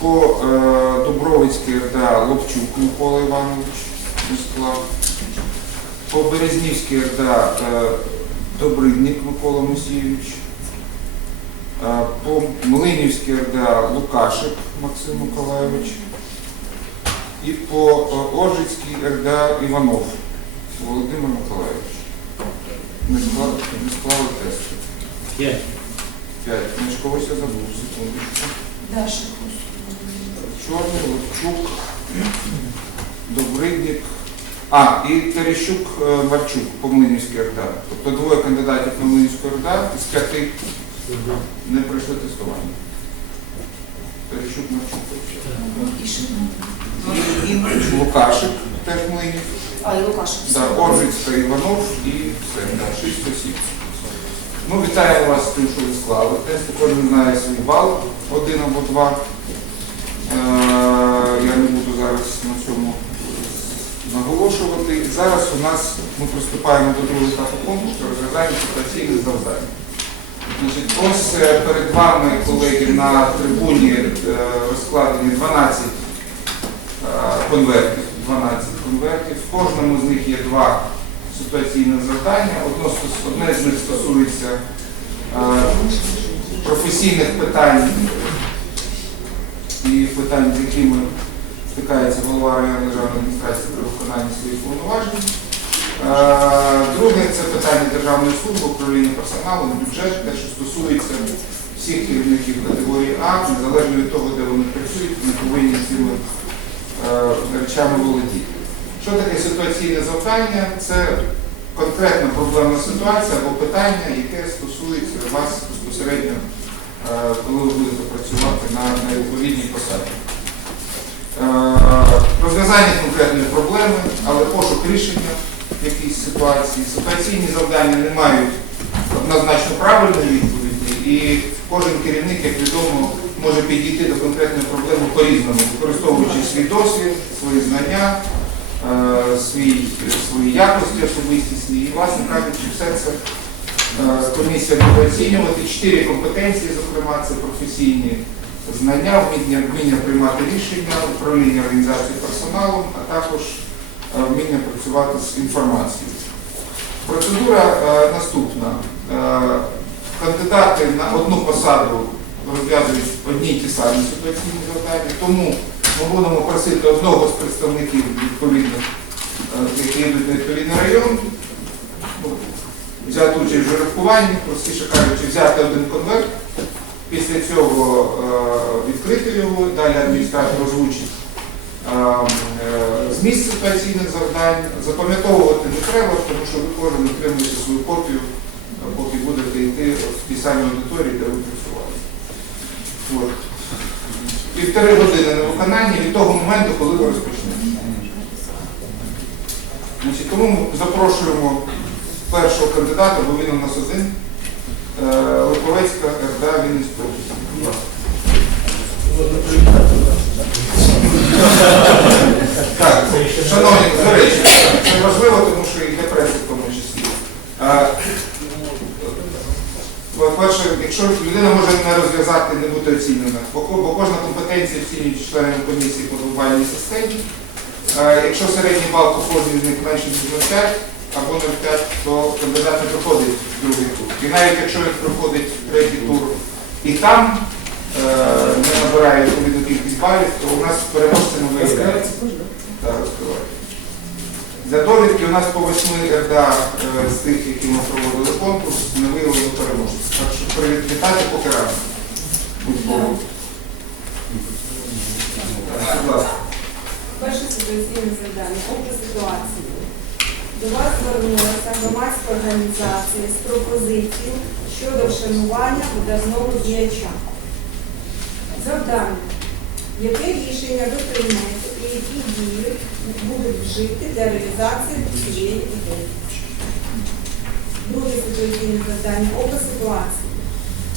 По е, Дубровицькій РДА Лобчук Микола Іванович склав. По Березнівській РДА е, Добридник Микола Мусійович. Е, По Млинівській РДА Лукашик Максим Миколайович. І по е, Оржицькій РДА Іванов Володимир Миколайович. Не склали, не склали тести. П'ять. П'ять. Значить, когось я забув, секундочку. Даша. Чорний, Левчук, Добридник. А, і Терещук е, Марчук по Млинівській РДА. Тобто двоє кандидатів на Млинівську РДА із п'яти не пройшли тестування. Терещук Марчук. Лукашик, теж Млинів. А, і Лукашев. Да, Оржицька Іванов і все, да, шість осіб. Ну, вітаємо вас з тим, що ви склали тест. Кожен знає свій бал, один або два. Наголошувати. Зараз у нас ми приступаємо до другого етапу конкурсу, розглядання ситуаційних завдань. Значить, ось е, перед вами, колеги, на трибуні е, розкладені 12 е, конвертів. 12 конвертів. В кожному з них є два ситуаційних завдання. Одне з них стосується професійних питань і питань, з якими стикається голова районної державної адміністрації при виконанні своїх повноважень. Е, Друге це питання державної служби, управління персоналом, бюджет, те, що стосується всіх керівників категорії А, незалежно від того, де вони працюють, вони повинні цими е, речами володіти. Що таке ситуаційне завдання? Це конкретна проблемна ситуація або питання, яке стосується вас безпосередньо, е, коли ви будете працювати на, на відповідній посаді. Е, Розв'язання конкретної проблеми, але пошук рішення якійсь ситуації. Ситуаційні завдання не мають однозначно правильної відповіді, і кожен керівник, як відомо, може підійти до конкретної проблеми по-різному, використовуючи свій досвід, свої знання, е, свій, свої якості особистісні. І, власне кажучи, все це е, комісія буде оцінювати. Чотири компетенції, зокрема, це професійні знання, вміння, вміння приймати рішення, управління організацією персоналом, а також е, вміння працювати з інформацією. Процедура е, наступна. Е, кандидати на одну посаду розв'язують одні й ті самі ситуаційні завдання, тому ми будемо просити одного з представників відповідних, е, які йдуть на відповідний район, взяти участь в жеребкуванні, простіше кажучи, взяти один конверт, після цього е, відкрити його, далі адміністратор озвучить е, е, зміст ситуаційних завдань. Запам'ятовувати не треба, тому що ви кожен отримуєте свою копію, поки будете йти в тій самій аудиторії, де ви працювали. Півтори години на виконання від того моменту, коли ви розпочнете. Тому ми запрошуємо першого кандидата, бо він у нас один. Е, Липовецька РДА Вінницької області. Так, шановні, до речі, це важливо, тому що і для преси в тому числі. Е, По-перше, якщо людина може не розв'язати, не бути оцінена, бо, кожна компетенція оцінюється членами комісії по глобальній системі. Е, Якщо середній бал по кожній з них менше ніж 0,5 або 0,5, то кандидат не проходить в другий тур. І навіть якщо він проходить в третій тур і там е, не набирає відповідну кількість балів, то у нас переможцями виявляється. Так, розкривайте. Для довідки у нас по восьми РДА е, з тих, які ми проводили конкурс, не виявили переможців. Так що привітати поки рано. Будь ласка. Будь ласка. Перше ситуаційне завдання опис ситуації. До вас звернулася громадська організація з пропозицією щодо вшанування видатного діяча. Завдання. Яке рішення ви приймете і які дії будуть вжити для реалізації цієї ідеї? Друге ситуаційне завдання опис ситуації.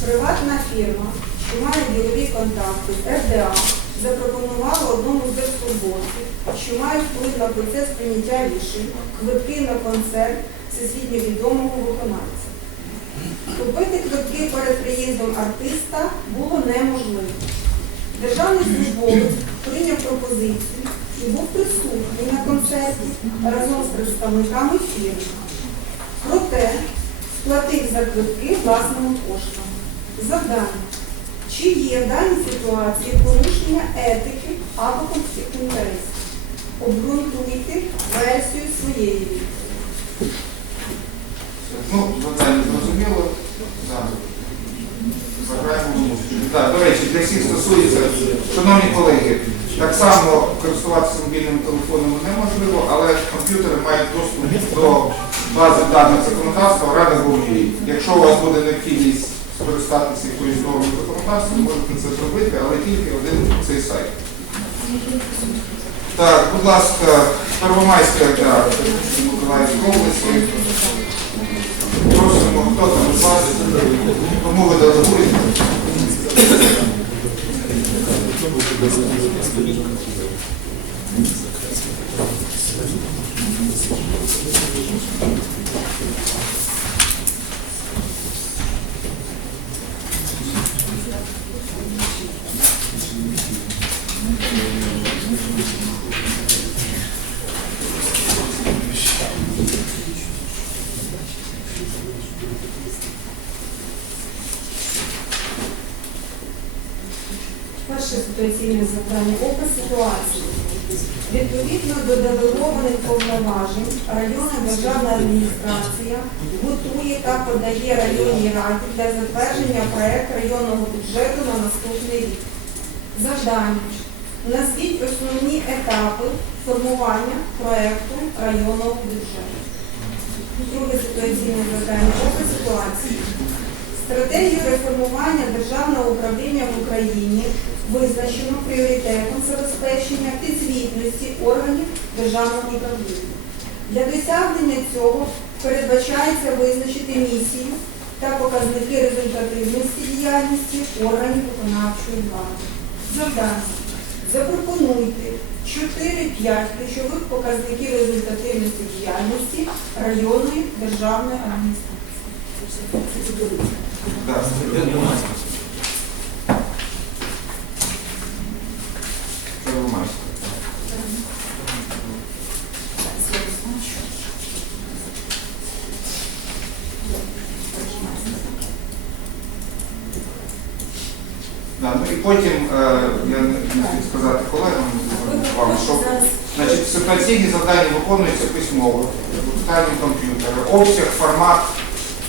Приватна фірма, що має ділові контакти з РДА, запропонувала одному з держслужбовців, що мають вплив на процес прийняття рішень, квитки на концерт всесвітньо відомого виконавця. Купити квитки перед приїздом артиста було неможливо. Державний службовець прийняв пропозицію і був присутній на концерті разом з представниками фірми. Проте сплатив за квитки власними коштами. Завдання. Чи є в даній ситуації порушення етики або конфлікт інтересів? Обґрунтуйте версію своєї. Ну, зрозуміло. Заграємо в музику. Так, до речі, для всіх стосується, шановні колеги, так само користуватися мобільними телефонами неможливо, але комп'ютери мають доступ до бази даних законодавства Ради Голові. Якщо у вас буде необхідність скористатися якоюсь нормою законодавства, можете це зробити, але тільки один цей сайт. Так, будь ласка, Первомайська да, Миколаївської області. Просимо, хто там з кому ви делегуєте? Перше ситуаційне завдання опис ситуації. Відповідно до делегованих повноважень, районна державна адміністрація готує та подає районній раді для затвердження проект районного бюджету на наступний рік. Завдання. Назвіть основні етапи формування проекту районного бюджету. Друге ситуаційне завдання опис ситуації. Стратегію реформування державного управління в Україні визначено пріоритетом забезпечення підзвітності органів державного управління. Для досягнення цього передбачається визначити місію та показники результативності діяльності органів виконавчої влади. Завдання. Запропонуйте 4-5 ключових показників результативності діяльностті районної державної адміністрації. Да. Первомайська. Да, ну і потім е, я не хотів сказати колегам, вам, що значить, ситуаційні завдання виконуються письмово, використанням комп'ютера, обсяг, формат,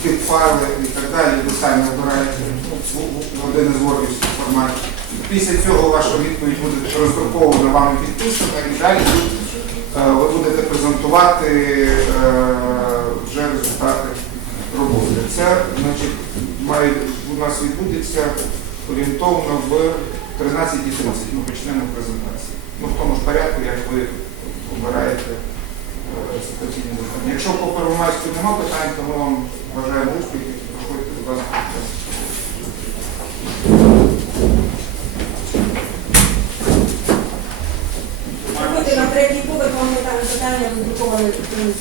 тип файли далі, ви самі обираєте один із вордівських форматів. Після цього ваша відповідь буде роздрукована вами підписана і далі е, ви будете презентувати е, вже результати роботи. Це значить, має, у нас відбудеться орієнтовно в 13.30. Ми почнемо презентацію. Ну, в тому ж порядку, як ви обираєте е, ситуаційні. Якщо по Первомайську нема питань, то ми вам бажаємо успіхів. Проходьте, будь ласка. Проходьте на третій поверх, вам там питання роздруковані комісії.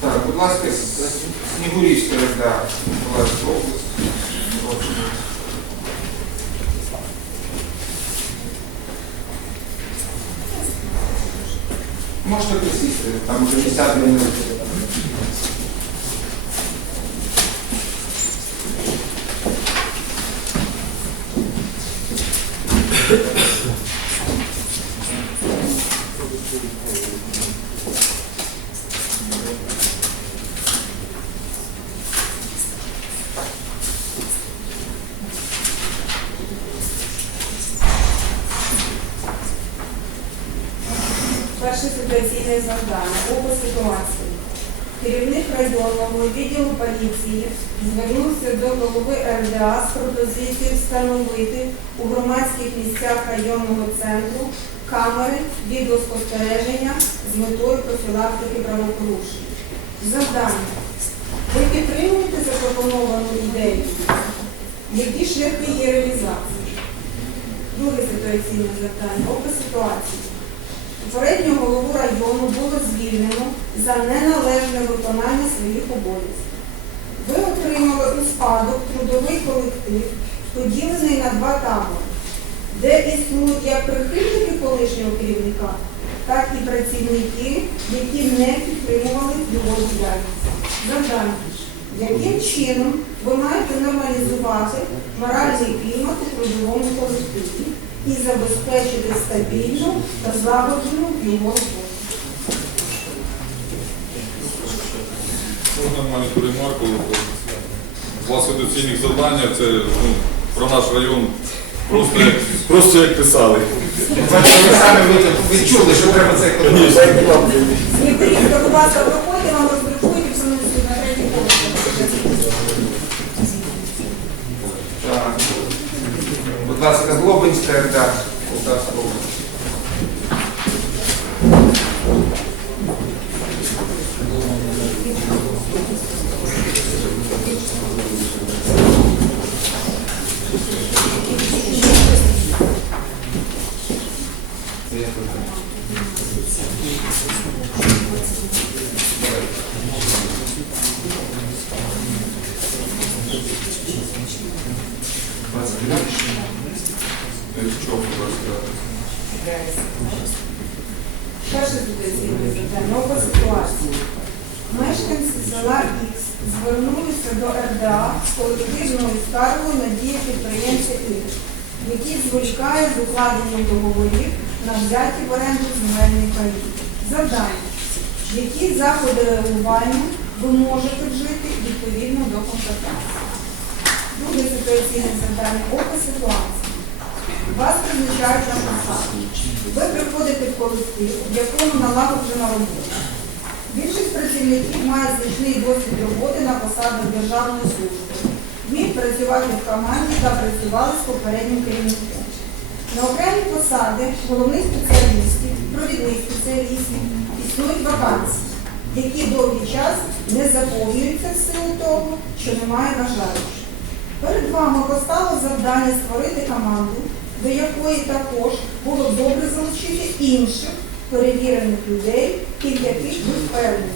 Так, будь ласка, С- Снігурівська РДА, Миколаївська область. Прошу. Можете присісти, там вже місця звільнилися. Перше ситуаційне завдання. Опис ситуації. Керівник районного відділу поліції звернувся до голови РДА з пропозицією встановити у громадських місцях районного центру камери відеоспостереження з метою профілактики правопорушень. Завдання. Ви підтримуєте запропоновану ідею? Які шляхи є реалізації? Друге ситуаційне завдання. Опис ситуації. Попереднього голову району було звільнено за неналежне виконання своїх обов'язків. ви отримали у спадок трудовий колектив, поділений на два табори, де існують як прихильники колишнього керівника, так і працівники, які не підтримували його діяльність. Завдання. Яким чином ви маєте нормалізувати моральний клімат у трудовому колективі і забезпечити стабільну та злагоджену його роботу? Можна маленьку ремарку. Два ситуаційних завдання це ну, про наш район просто як, просто як писали. Ви відчули, що треба це. Дмитрівка, будь ласка, проходьте, вам роздрукують і все несуть на третій поверх. Так. Будь ласка, Глобинська РДА, Полтавська область. Чого розказати? Перше ситуаційне завдання. Нова ситуація. Мешканці села Х звернулися РДА з колективною скаргою на дії підприємця Х, який зволікає з укладенням договорів на взяті в оренду земельні паї. Завдання. Які заходи реагування ви можете вжити відповідно до компетенції? Друге ситуаційне завдання опис ситуації. Вас призначають на посаду. Ви приходите в колектив, в якому налагоджена робота. Більшість працівників має значний досвід роботи на посадах державної служби, вміють працювати в команді та працювали з попереднім керівником. На окремі посади головних спеціалістів, провідних спеціалістів існують вакансії, які довгий час не заповнюються в силу того, що немає бажаючих. Перед вами постало завдання створити команду, до якої також було добре залучити інших перевірених людей, і в яких ви впевнені.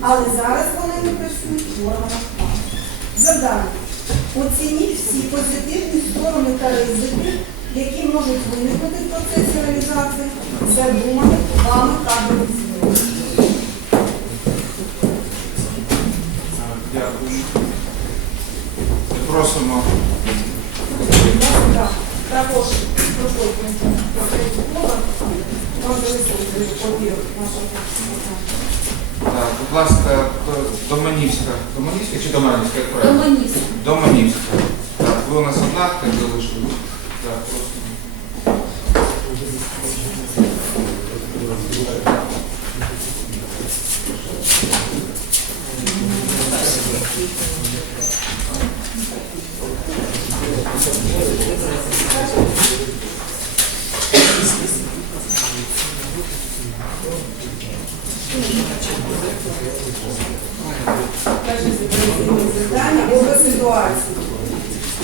Але зараз вони не працюють в органах влади. Завдання. Оцініть всі позитивні сторони та ризики, які можуть виникнути в процесі реалізації задуманих вами кадрових змін. Дякую. Просимо. Так, Також проходимо Так, будь ласка, Доманівська. Доманівська чи Доманівська? як правильно? Доманівська. Доманівська. Так, ви у нас одна так залишили. Так, просимо. Перше ситуаційне завдання опис ситуації.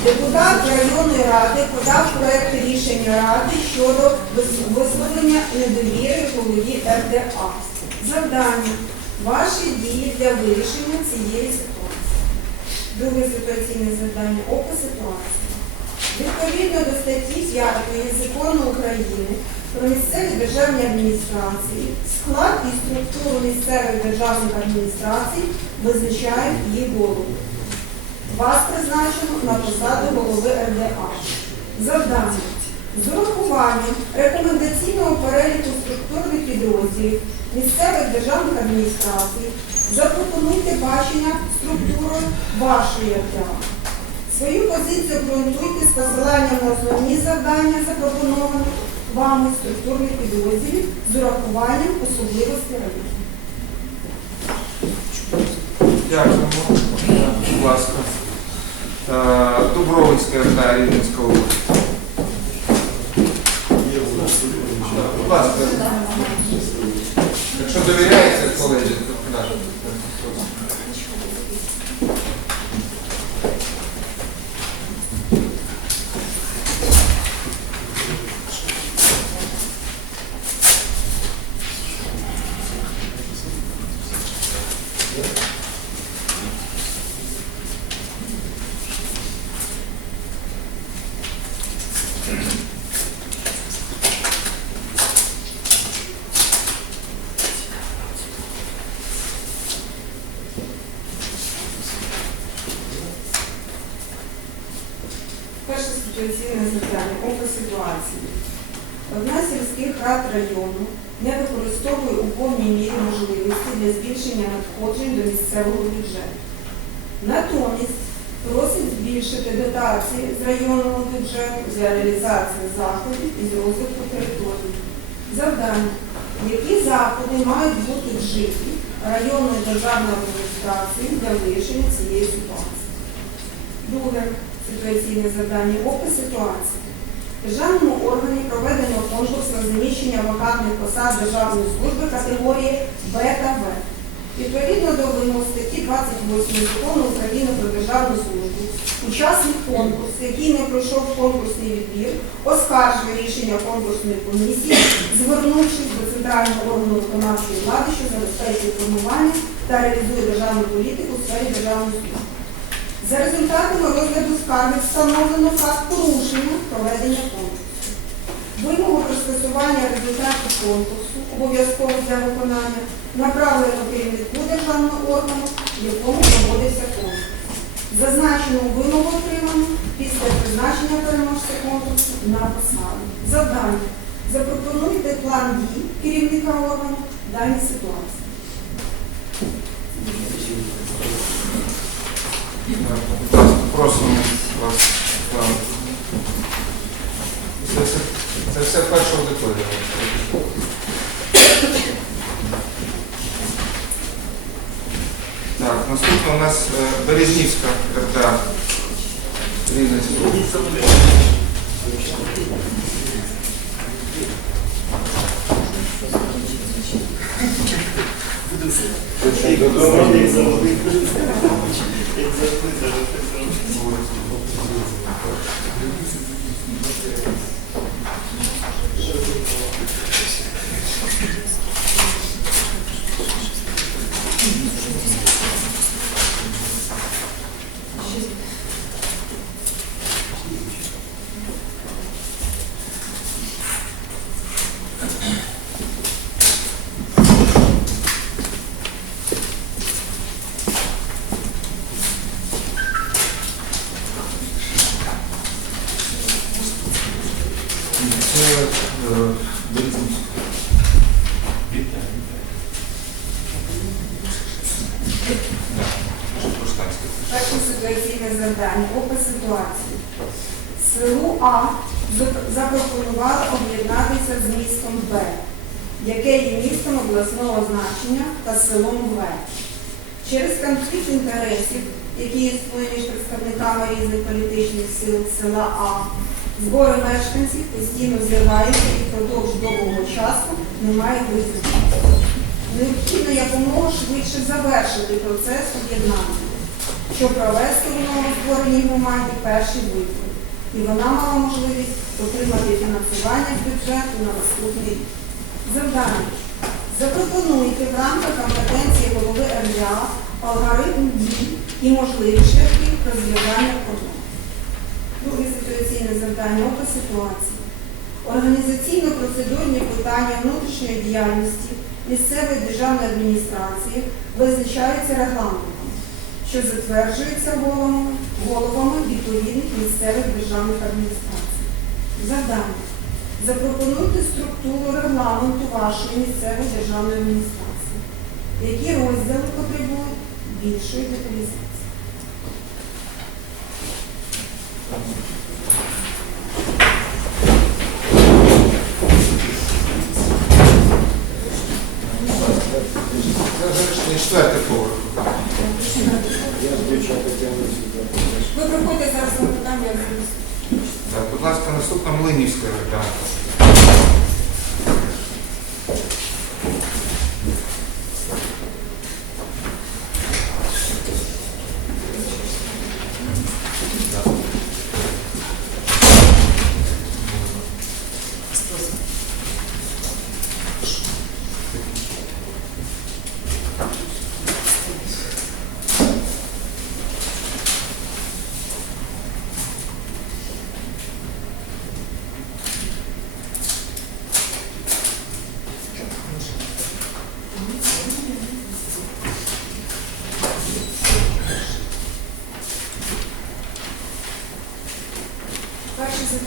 Депутат районної ради подав проект рішення ради щодо вис- висловлення недовіри голові РДА. Завдання. Ваші дії для вирішення цієї ситуації. Друге ситуаційне завдання опис ситуації. Відповідно до статті 5 закону України про місцеві державні адміністрації, склад і структуру місцевих державних адміністрацій визначають її голову. Вас призначено на посаду голови РДА. Завдання. З урахуванням рекомендаційного переліку структурних підрозділів місцевих державних адміністрацій запропонуйте бачення структури вашої РДА. Свою позицію ґрунтуйте з посиланням на основні завдання, запропонованих вами структурних підрозділів з урахуванням особливостей району. Дякуємо. Будь ласка. Е, Дубровицька РДА, Рівненська область. Будь ласка. Якщо довіряється колезі, то так. Перше ситуаційне завдання опис ситуації. Одна з сільських рад району не використовує у повній мірі можливості для збільшення надходжень до місцевого бюджету. Натомість просить збільшити дотації з районного бюджету для реалізації заходів із розвитку території. Завдання. Які заходи мають бути вжиті районною державною адміністрацією для вирішення цієї ситуації? Друге ситуаційне завдання опис ситуації. В державному органі проведено конкурс на заміщення вакантних посад державної служби категорії Б та В. Відповідно до вимог статті 28 закону України про державну службу, учасник конкурсу, який не пройшов конкурсний відбір, оскаржує рішення конкурсної комісії, звернувшись до центрального органу виконавчої влади, що забезпечує формування та реалізує державну політику у сфері державної служби. За результатами розгляду скарги встановлено факт порушення проведення конкурсу. Вимогу про результатів конкурсу, обов'язково для виконання, направлено керівнику державного органу, в якому проводився конкурс. Зазначену вимогу отримано після призначення переможця конкурсу на посаду. Завдання. Запропонуйте план дій керівника органу в даній ситуації. Будь ласка, просимо вас. Це все, це все перша аудиторія. Так, наступна у нас е, Березнівська РДА. Рівненська область. Це е, Березнівська. Так, Штатська. Перше ситуаційне завдання. Опис ситуації. Селу А зап- запропонували об'єднатися з містом Б, яке є містом обласного значення та селом В. Через конфлікт інтересів, які існує між представниками різних політичних сил села А, збори мешканців постійно зриваються і впродовж довгого часу немає результату. Необхідно якомога швидше завершити процес об'єднання щоб провести у новоствореній громаді перший вибір. І вона мала можливість отримати фінансування з бюджету на наступний рік. Завдання. Запропонуйте в рамках компетенції голови РДА алгоритм дій і можливі шляхи розв'язання проблем. Завдання опис ситуації. Організаційно-процедурні питання внутрішньої діяльності місцевої державної адміністрації визначаються регламентом що затверджується головами, головами відповідних місцевих державних адміністрацій. Завдання. Запропонуйте структуру регламенту вашої місцевої державної адміністрації. Які розділи потребують більшої деталізації. Завершення четвертий поверх. Ви проходите зараз на питання. Так, будь ласка, наступна Млинівська РДА.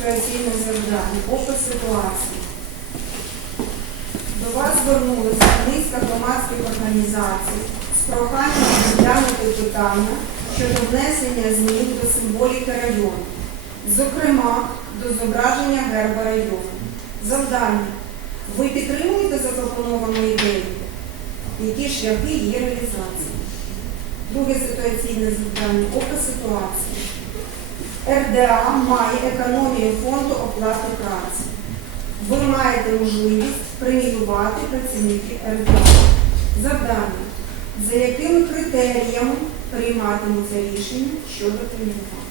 Ситуаційне завдання. Опис ситуації. До вас звернулися низка громадських організацій з проханням розглянути питання щодо внесення змін до символіки району, зокрема до зображення герба району. Завдання. Ви підтримуєте запропоновану ідею? Які шляхи є реалізації? Друге ситуаційне завдання опис ситуації. РДА має економію фонду оплати праці. Ви маєте можливість преміювати працівників РДА. Завдання. За якими критеріями прийматимуться рішення щодо преміювання?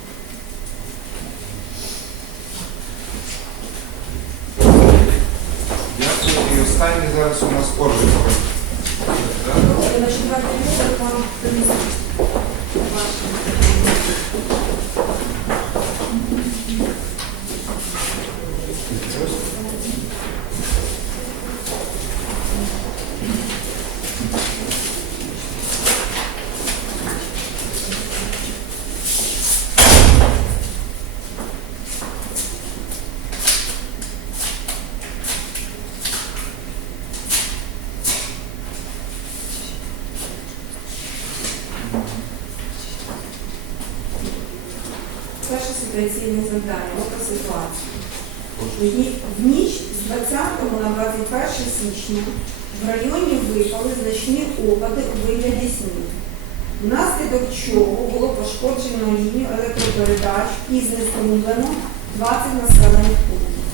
Дякую. І останній зараз у нас Коржик. Ситуаційне завдання, опис ситуації. В ніч з 20 на 21 січня в районі випали значні опади у вигляді снігу, внаслідок чого було пошкоджено лінію електропередач і знеструмлено 20 населених пунктів.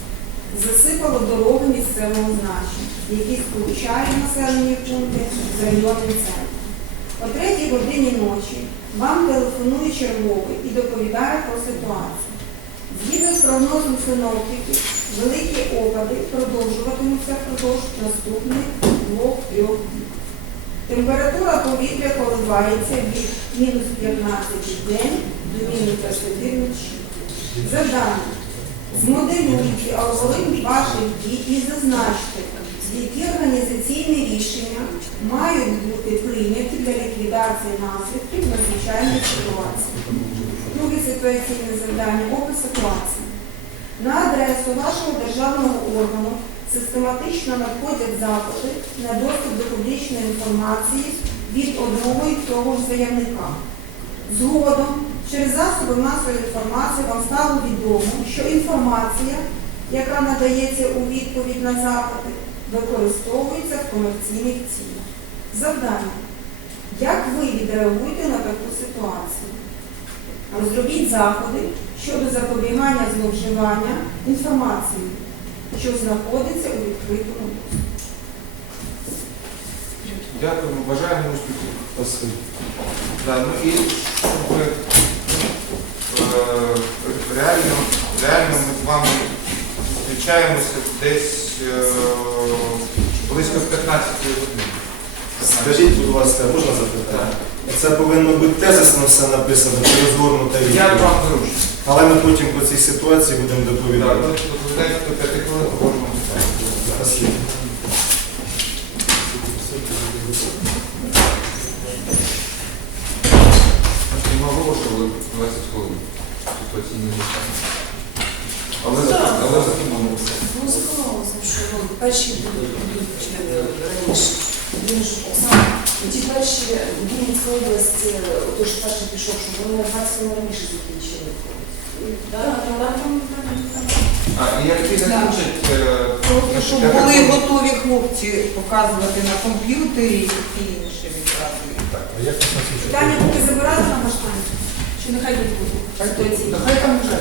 Засипало дороги місцевого значення, які сполучають населені пункти з районним центром. О третій годині ночі вам телефонує черговий і доповідає про ситуацію. Згідно з прогнозом синоптиків, великі опади продовжуватимуться впродовж наступних двох-трьох днів. Температура повітря коливається від мінус 15 в день до мінус 20 вночі. Завдання. Змоделюйте алгоритм ваших дій і зазначте, які організаційні рішення мають бути прийняті для ліквідації наслідків надзвичайної ситуації. Друге ситуаційне завдання опис ситуації. На адресу вашого державного органу систематично надходять запити на доступ до публічної інформації від одного і того ж заявника. Згодом, через засоби масової інформації вам стало відомо, що інформація, яка надається у відповідь на запити, використовується в комерційних цілях. Завдання. Як ви відреагуєте на таку ситуацію? Розробіть заходи щодо запобігання зловживання інформацією, що знаходиться у відкритому доступі. Дякуємо, бажаємо успіху. Да, ну і щоб е, реально, реально ми з вами зустрічаємося десь е, близько 15 годин. Скажіть, будь ласка, можна запитати? Це повинно бути тезисно все написано, чи розгорнута відповідь. вам зручно? Але ми потім по цій ситуації будемо Так, доповідати. ну, доповідаємо до 5 хвилин, писати. Спасибо. Не 20 хвилин. Ситуаційні питання. Але Так. але затрималися. Ну, законалося, що ну, перші будуть раніше. Ті перші Вінницька область, е, той ж перший пішов, щоб вони на 20 раніше закінчили. А, і як е, щоб були готові хлопці показувати на комп'ютері і таке інше відразу. Питання поки забирати на баштані? Чи нехай? Ситуаційні. Та хай там вже.